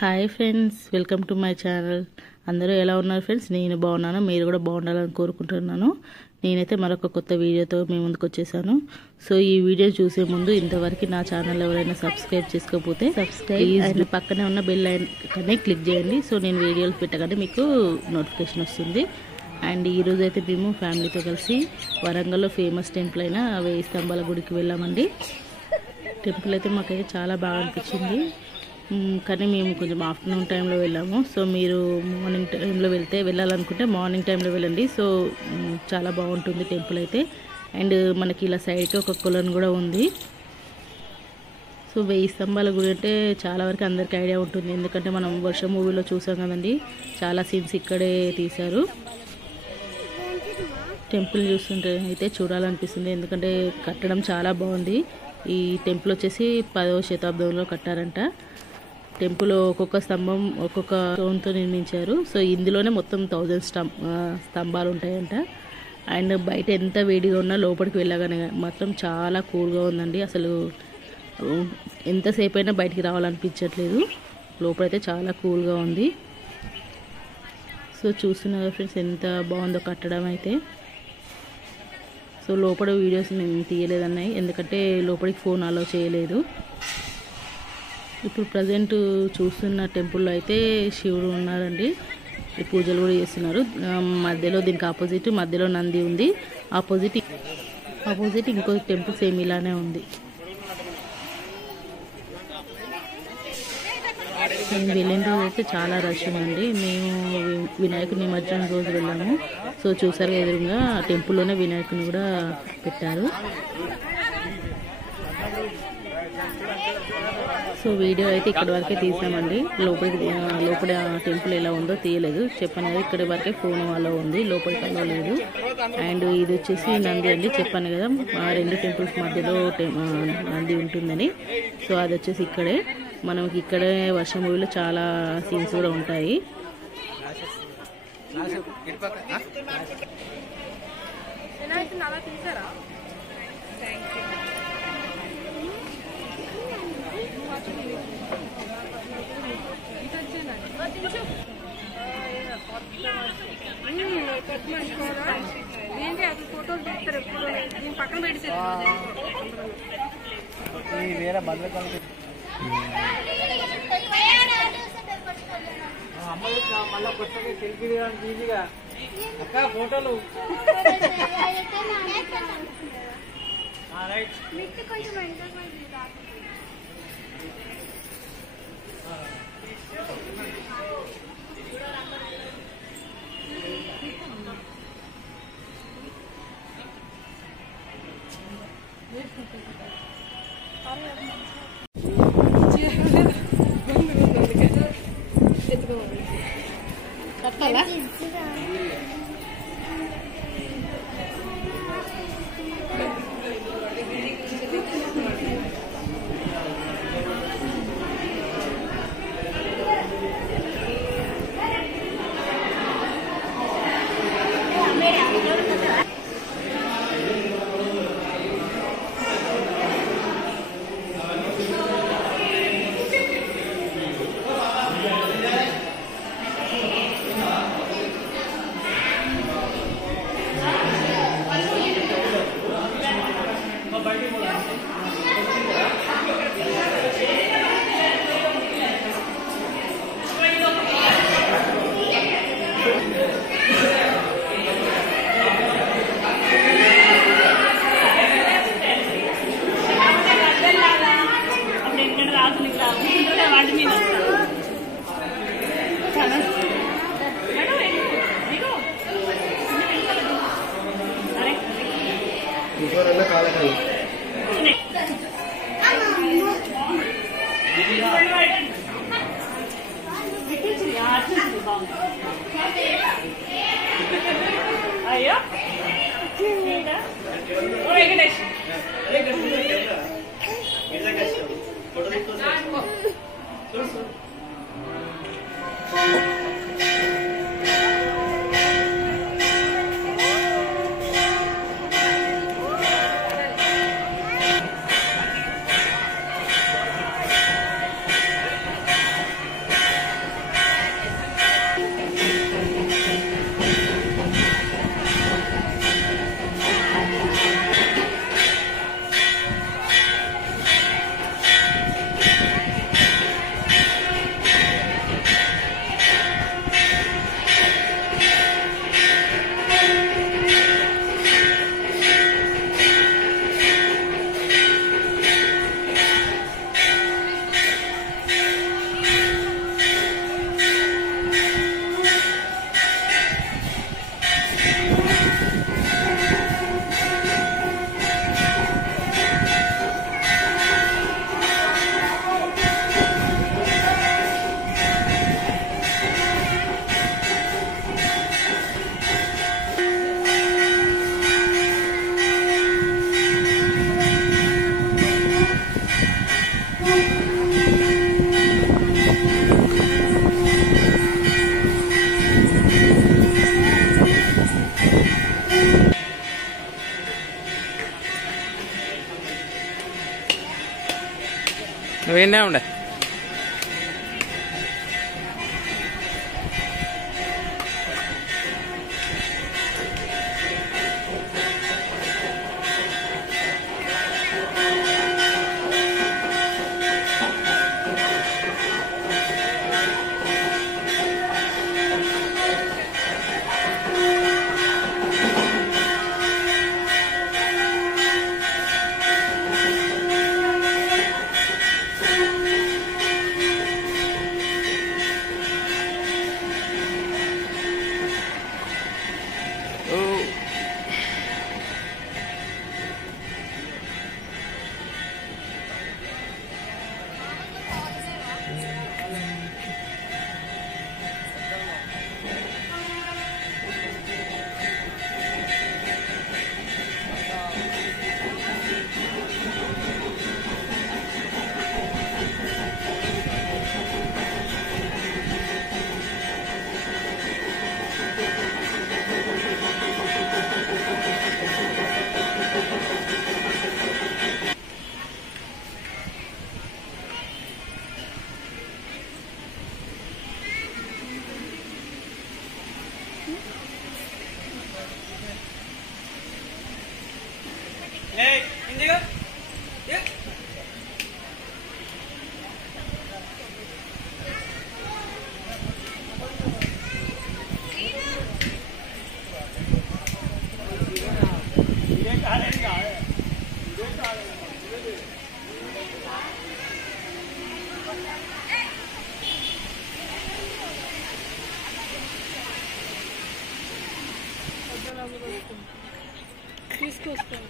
Hi friends, welcome to my channel. అందరూ ఎలా ఉన్నారు ఫ్రెండ్స్? నేను బాగున్నాను, మీరు కూడా బాగుండాలని కోరుకుంటున్నాను. నేనైతే మరొక కొత్త వీడియోతో మీ ముందుకు వచ్చేసాను. సో ఈ వీడియో చూసే ముందు ఇంతవరకు నా ఛానల్ ఎవరైనా సబ్స్క్రైబ్ చేసుకోకపోతే సబ్స్క్రైబ్ పక్కనే ఉన్న బెల్ ఐకాన్ని క్లిక్ చేయండి. సో నేను వీడియోలు పెట్టగానే మీకు నోటిఫికేషన్ వస్తుంది. అండ్ ఈరోజు అయితే మేము ఫ్యామిలీతో కలిసి వరంగల్లో ఫేమస్ టెంపుల్ అయిన 1000 స్తంభాల గుడికి వెళ్ళామండి. టెంపుల్ అయితే మాకైతే చాలా బాగా అనిపించింది. కానీ మేము కొంచెం ఆఫ్టర్నూన్ టైంలో వెళ్ళాము. సో మీరు మార్నింగ్ టైంలో వెళ్ళాలనుకుంటే మార్నింగ్ టైంలో వెళ్ళండి. సో చాలా బాగుంటుంది టెంపుల్ అయితే. అండ్ మనకి ఇలా సైడ్కి ఒక కొలను కూడా ఉంది. సో 1000 స్తంభాల గుడి అంటే చాలా వరకు అందరికీ ఐడియా ఉంటుంది, ఎందుకంటే మనం వర్షం మూవీలో చూసాం కదండి. చాలా సీన్స్ ఇక్కడే తీశారు. టెంపుల్ చూస్తుంటే అయితే చూడాలనిపిస్తుంది, ఎందుకంటే కట్టడం చాలా బాగుంది. ఈ టెంపుల్ వచ్చేసి 10వ శతాబ్దంలో కట్టారంట. టెంపుల్ ఒక్కొక్క స్తంభం ఒక్కొక్క స్టోన్తో నిర్మించారు. సో ఇందులోనే మొత్తం 1000 స్తంభాలు ఉంటాయంట. అండ్ బయట ఎంత వేడిగా ఉన్నా లోపలికి వెళ్ళగానే మాత్రం చాలా కూల్గా ఉందండి. అసలు ఎంతసేపు అయినా బయటికి రావాలనిపించట్లేదు. లోపలైతే చాలా కూల్గా ఉంది. సో చూస్తున్నారు ఫ్రెండ్స్ ఎంత బాగుందో కట్టడం అయితే. సో లోపల వీడియోస్ నేను తీయలేదన్నాయి, ఎందుకంటే లోపలికి ఫోన్ అలో చేయలేదు. ఇప్పుడు ప్రజెంట్ చూస్తున్న టెంపుల్లో అయితే శివుడు ఉన్నారండి. పూజలు కూడా చేస్తున్నారు. మధ్యలో దీనికి ఆపోజిట్ మధ్యలో నంది ఉంది. ఆపోజిట్ ఇంకో టెంపుల్ సేమ్ ఇలానే ఉంది. మేము వెళ్ళిన రోజు అయితే చాలా రష్ ఉందండి. మేము వినాయకుడి నిమజ్జనం రోజు వెళ్ళాము. సో చూసారు ఎదురుగా టెంపుల్లోనే వినాయకుని కూడా పెట్టారు. సో వీడియో అయితే ఇక్కడ వరకే తీసామండి. లోపల టెంపుల్ ఎలా ఉందో తీయలేదు. చెప్పాను కదా, ఇక్కడ వరకే ఫోన్ అలో ఉంది, లోపలికి అలో లేదు. అండ్ ఇది వచ్చేసి నంది అండి. చెప్పాను కదా 2 టెంపుల్స్ మధ్యలో నంది ఉంటుందని. సో అది వచ్చేసి ఇక్కడే. మనకి ఇక్కడే వర్షం మూవీలో చాలా సీన్స్ కూడా ఉంటాయి. పక్కన పెడితే మళ్ళీ కొత్తగా తెలిపి ఈజీగా అక్క ఫోటోలు అయ్యో వేరే ఉండే తీసుకొస్తాను